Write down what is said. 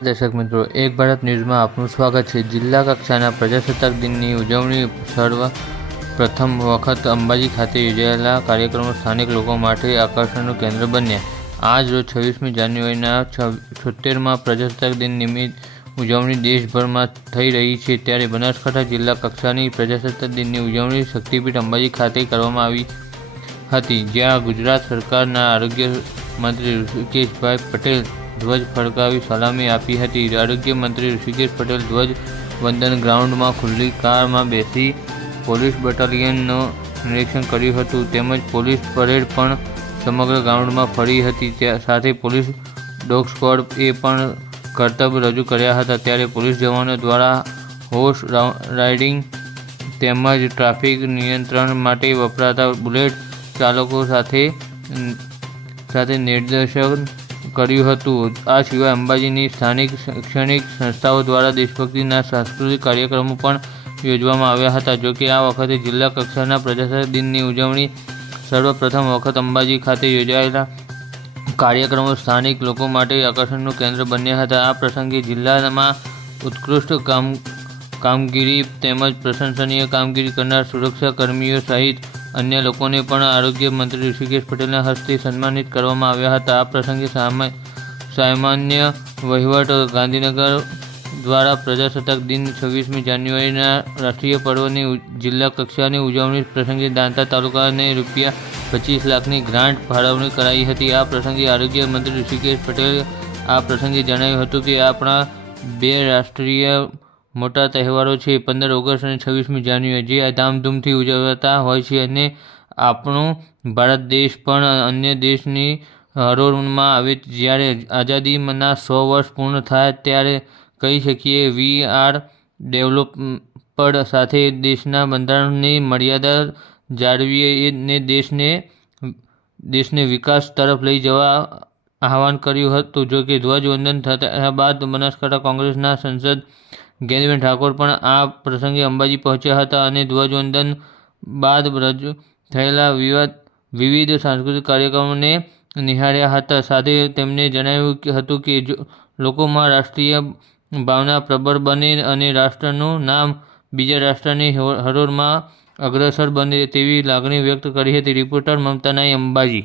દર્શક મિત્રો, એક ભારત ન્યૂઝમાં આપનું સ્વાગત છે। જિલ્લા કક્ષાના પ્રજાસત્તાક દિનની ઉજવણી પ્રથમ વખત અંબાજી ખાતે યોજાયેલા કાર્યક્રમો સ્થાનિક લોકો માટે આકર્ષણનું કેન્દ્ર બન્યા। આજ રોજ 26મી જાન્યુઆરીના 76મા પ્રજાસત્તાક દિન નિમિત્તે ઉજવણી દેશભરમાં થઈ રહી છે, ત્યારે બનાસકાંઠા જિલ્લા કક્ષાની પ્રજાસત્તાક દિનની ઉજવણી શક્તિપીઠ અંબાજી ખાતે કરવામાં આવી હતી, જ્યાં ગુજરાત સરકારના આરોગ્ય મંત્રી ઋષિકેશભાઈ પટેલ ધ્વજ ફરકાવી સલામી આપી હતી। આરોગ્ય મંત્રી ઋષિકેશ પટેલ ધ્વજ વંદન ગ્રાઉન્ડમાં ખુલ્લી કારમાં બેસી પોલીસ બટાલિયનનું નિરીક્ષણ કર્યું હતું, તેમજ પોલીસ પરેડ પણ સમગ્ર ગ્રાઉન્ડમાં ફરી હતી। સાથે પોલીસ ડોગ સ્ક્વોડ એ પણ કરતબ રજૂ કર્યા હતા। ત્યારે પોલીસ જવાનો દ્વારા હોર્સ રાઇડિંગ તેમજ ટ્રાફિક નિયંત્રણ માટે વપરાતા બુલેટ ચાલકો સાથે નિદર્શન કર્યું હતું। આ સિવાય અંબાજીની સ્થાનિક શૈક્ષણિક સંસ્થાઓ દ્વારા દેશભક્તિના સાંસ્કૃતિક કાર્યક્રમો પણ યોજવામાં આવ્યા હતા। જોકે આ વખતે જિલ્લા કક્ષાના પ્રજાસત્તાક દિનની ઉજવણી સર્વપ્રથમ વખત અંબાજી ખાતે યોજાયેલા કાર્યક્રમો સ્થાનિક લોકો માટે આકર્ષણનું કેન્દ્ર બન્યા હતા। આ પ્રસંગે જિલ્લામાં ઉત્કૃષ્ટ કામગીરી તેમજ પ્રશંસનીય કામગીરી કરનાર સુરક્ષા કર્મીઓ સહિત અન્ય લોકોને પણ આરોગ્ય મંત્રી ઋષિકેશ પટેલના હસ્તે સન્માનિત કરવામાં આવ્યા હતા। આ પ્રસંગે સામાન્ય વહીવટ ગાંધીનગર દ્વારા પ્રજાસત્તાક દિન 26મી જાન્યુઆરીના રાષ્ટ્રીય પર્વની જિલ્લા કક્ષાની ઉજવણી પ્રસંગે દાંતા તાલુકાને રૂ25 લાખની ગ્રાન્ટ ફાળવણી કરાઈ હતી। આ પ્રસંગે આરોગ્ય મંત્રી ઋષિકેશ પટેલે આ પ્રસંગે જણાવ્યું હતું કે આપણા બે રાષ્ટ્રીય મોટા તહેવારો છે, 15 ઓગસ્ટ અને 26મી જાન્યુઆરી, જે ધામધૂમથી ઉજવાતા હોય છે, અને આપણો ભારત દેશ પણ અન્ય દેશની હરોળમાં આવે। જ્યારે આઝાદીના 100 વર્ષ પૂર્ણ થાય ત્યારે કહી શકીએ વી આર ડેવલપ્ડ સાથે દેશના બંધારણની મર્યાદા જાળવીને દેશને વિકાસ તરફ લઈ જવા આહ્વાન કર્યું હતું। જોકે ધ્વજવંદન થયા બાદ બનાસકાંઠા કોંગ્રેસના સાંસદ જ્ઞાનીબેન ઠાકોર પણ આ પ્રસંગે અંબાજી પહોંચ્યા હતા અને ધ્વજવંદન બાદ રજૂ થયેલા વિવિધ સાંસ્કૃતિક કાર્યક્રમોને નિહાળ્યા હતા। સાથે તેમણે જણાવ્યું હતું કે લોકોમાં રાષ્ટ્રીય ભાવના પ્રબળ બને અને રાષ્ટ્રનું નામ બીજા રાષ્ટ્રની હરોળમાં અગ્રસર બને તેવી લાગણી વ્યક્ત કરી હતી। રિપોર્ટર મમતા નાઈ, અંબાજી।